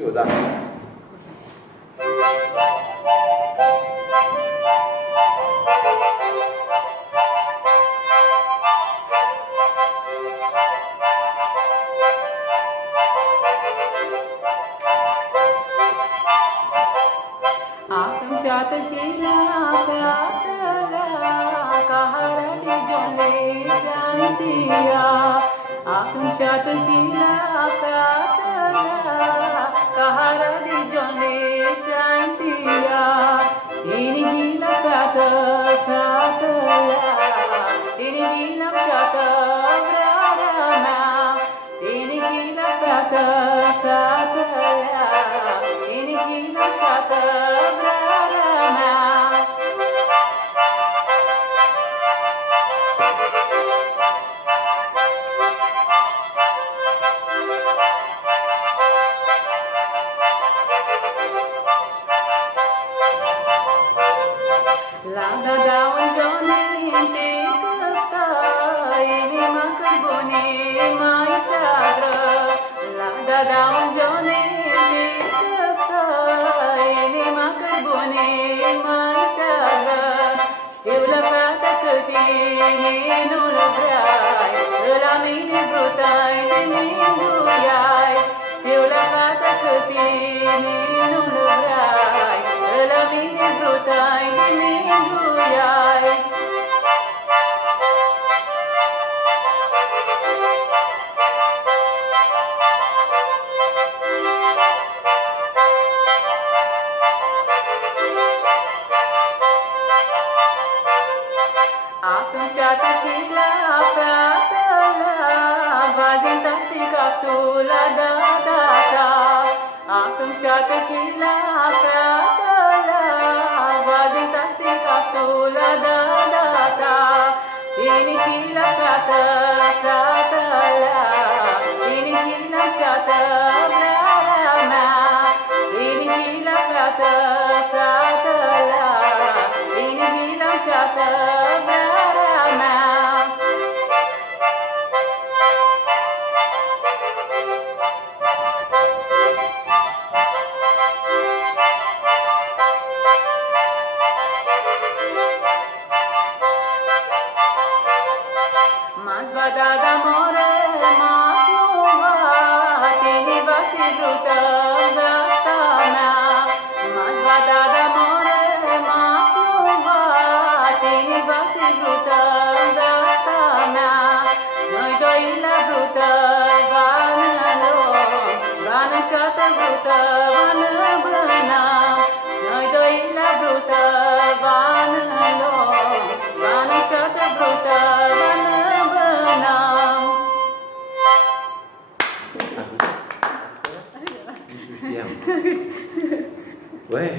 有的。आकाशात गेला कातरा कहारली जले जांतिया आकाशात गेला कातरा कहारली जले जांतिया इनगिला कात कातरा इनगिला कात ब्राना इनगिला कात कातरा इनगिला कात Lada daun jone te kata ini makan bone mai sadra Lada daun jone te kata ini makan bone mai sadra Stevla kata kati nenu labrai la mine brutai nenu yai Stevla kata kati nenu labrai la mine brutai nenu yai आकाशात गेला कातला वाजेल तसे कातूला दादा आकाशात गेला कातला वाजेल तसे कातूला दादा इनी केला कात कातला इनी केला शात ब्राना इनी केला कात कातला इनी केला शात Mazva dada more masnuva tini vasi bruta gatana Mazva dada more masnuva tini vasi bruta gatana Noi doi la bruta vanalo vana chata bruta vana bana Noi doi la bruta vanalo vana chata bruta vana Weh,